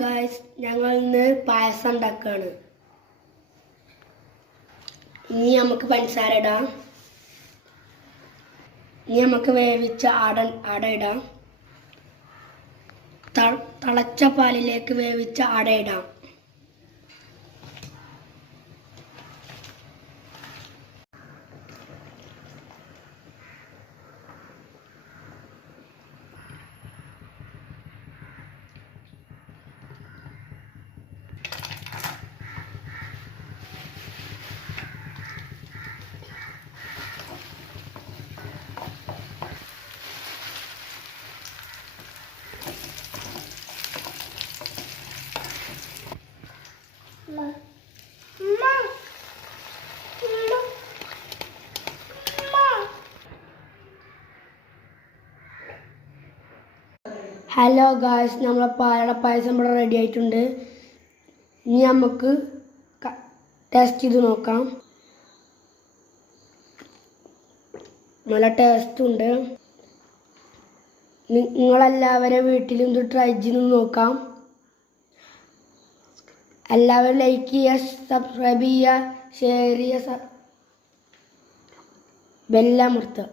Guys, ഞങ്ങൾ ഇന്ന് പായസം ഉണ്ടാക്കാണ്. ഇനി നമുക്ക് പഞ്ചസാര ഇടാം. ഇനി നമുക്ക് വേവിച്ച അട ഇടാം. തിളച്ച പാലിലേക്ക് വേവിച്ച അട ഇടാം. ഹലോ ഗായ്സ്, നമ്മളെ പായസം ഇവിടെ റെഡി ആയിട്ടുണ്ട്. ഇനി നമുക്ക് ടേസ്റ്റ് ചെയ്ത് നോക്കാം. നല്ല ടേസ്റ്റ് ഉണ്ട്. നിങ്ങളെല്ലാവരും വീട്ടിലും ഇത് ട്രൈ ചെയ്ത് നോക്കാം. എല്ലാവരും ലൈക്ക് ചെയ്യുക, സബ്സ്ക്രൈബ് ചെയ്യുക, ഷെയർ ചെയ്യുക, ബെല്ലമർത്തുക.